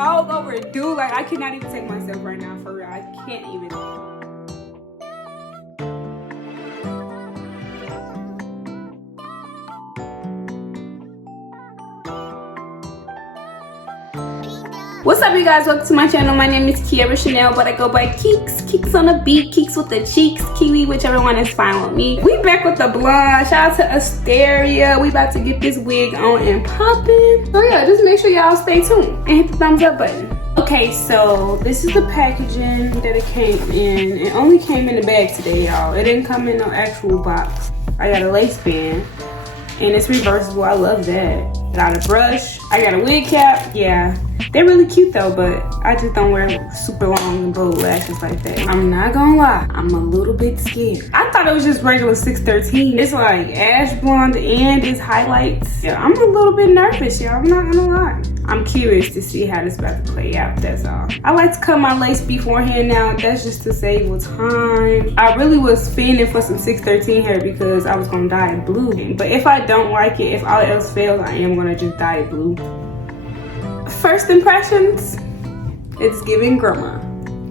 long overdue. Like, I cannot even take myself right now, for real. I can't even. What's up, you guys? Welcome to my channel. My name is Kiara Chanel, but I go by Keeks. Keeks on the beat, Keeks with the cheeks, Kiwi, whichever one is fine with me. We back with the blonde. Shout out to Asteria. We about to get this wig on and popping. So yeah, just make sure y'all stay tuned and hit the thumbs up button. Okay, so this is the packaging that it came in. It only came in the bag today, y'all. It didn't come in no actual box. I got a lace band and it's reversible. I love that. Got a brush. I got a wig cap. Yeah, they're really cute though, but I just don't wear super long and bold lashes like that. I'm not gonna lie, I'm a little bit scared. I thought it was just regular 613. It's like ash blonde and it's highlights. Yeah, I'm a little bit nervous, y'all. I'm not gonna lie. I'm curious to see how this is about to play out, that's all. I like to cut my lace beforehand now. That's just to save time. I really was fiending for some 613 hair because I was gonna dye it blue. But if I don't like it, if all else fails, I am gonna just dye it blue. First impressions, it's giving grandma,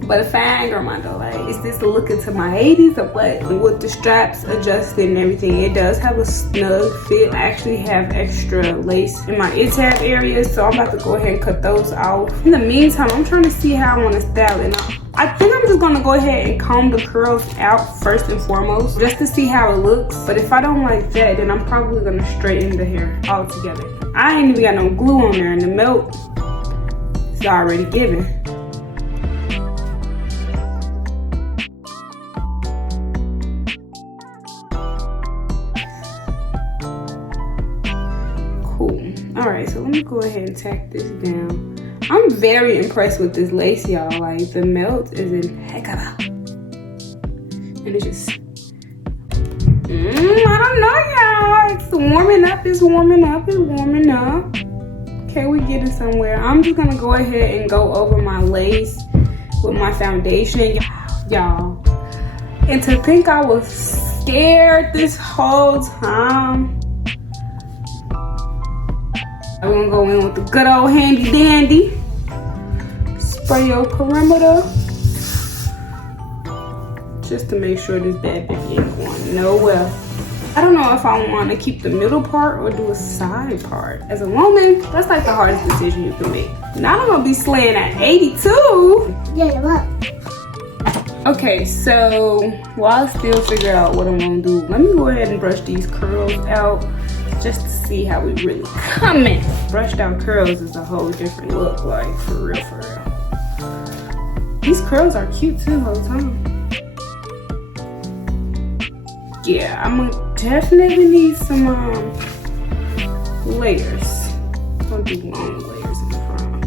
but a fine grandma though. Like, is this a look into my 80s or what? With the straps adjusted and everything, it does have a snug fit. I actually have extra lace in my ear tab area, so I'm about to go ahead and cut those off. In the meantime, I'm trying to see how I want to style it. I think I'm just gonna go ahead and comb the curls out first and foremost, just to see how it looks. But if I don't like that, then I'm probably gonna straighten the hair all together. I ain't even got no glue on there, and the melt is already given. Cool. All right, so let me go ahead and tack this down. I'm very impressed with this lace, y'all. Like, the melt is impeccable. And it's just, I don't know, y'all. It's warming up, it's warming up, it's warming up. Okay, we're getting somewhere. I'm just gonna go ahead and go over my lace with my foundation, y'all. And to think I was scared this whole time. I'm gonna go in with the good old handy dandy. Spray your perimeter. Just to make sure this bad baby ain't going nowhere. I don't know if I want to keep the middle part or do a side part. As a woman, that's like the hardest decision you can make. Now I'm gonna be slaying at 82. Yeah, what? Okay, so while I still figure out what I'm gonna do, let me go ahead and brush these curls out just to see how we really coming. Brushed out curls is a whole different look, like, for real, for real. These curls are cute too the whole time. Yeah, I'm gonna definitely need some layers. Don't do long layers in the front.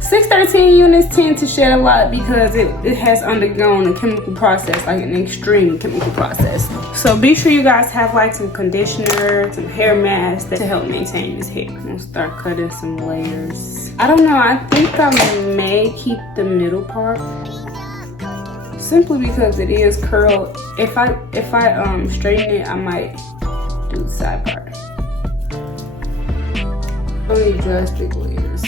613 units tend to shed a lot because it has undergone a chemical process, like an extreme chemical process. So be sure you guys have like some conditioner, some hair mask to help maintain this hair. I'm gonna start cutting some layers. I don't know, I think I may keep the middle part, simply because it is curled. If I straighten it, I might do the side part. Only drastic layers.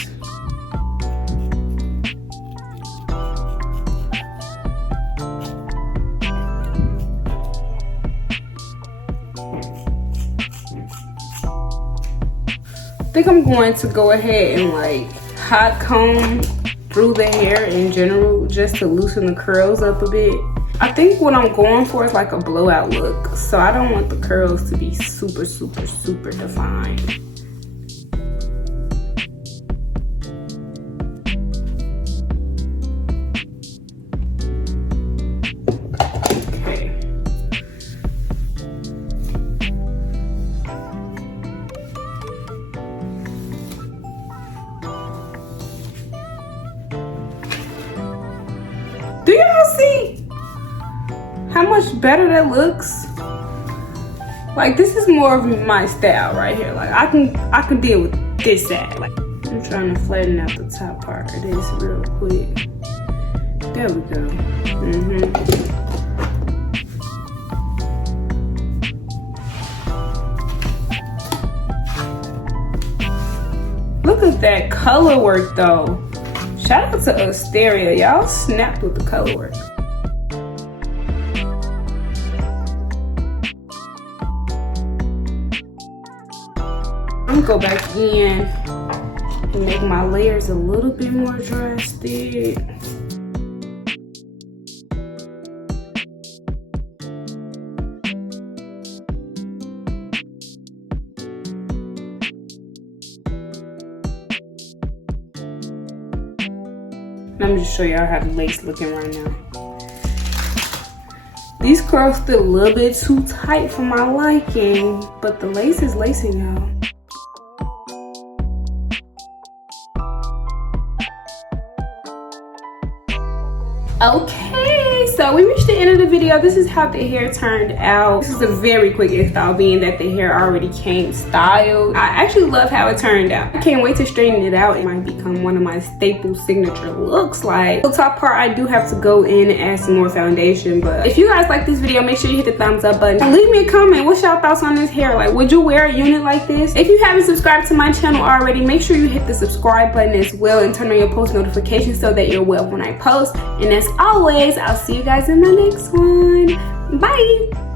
I think I'm going to go ahead and like hot comb through the hair in general, just to loosen the curls up a bit. I think what I'm going for is like a blowout look, so I don't want the curls to be super, super, super defined. Okay. Do y'all see how much better that looks? Like, this is more of my style right here. Like, I can deal with this side. Like, I'm trying to flatten out the top part of this real quick. There we go. Look at that color work though. Shout out to Asteria. Y'all snapped with the color work. I'm gonna go back in and make my layers a little bit more drastic. Let me just show y'all how the lace looking right now. These curls still a little bit too tight for my liking, but the lace is lacing, y'all. Okay, so we reached the end of the video. This is how the hair turned out. This is a very quick install, being that the hair already came styled. I actually love how it turned out. I can't wait to straighten it out. It might become one of my staple signature looks. Like the top part, I do have to go in and add some more foundation, but if you guys like this video, make sure you hit the thumbs up button and leave me a comment. What's y'all thoughts on this hair? Like, would you wear a unit like this? If you haven't subscribed to my channel already, make sure you hit the subscribe button as well and turn on your post notifications so that you're aware when I post. And as always, I'll see you guys in my next one. Bye.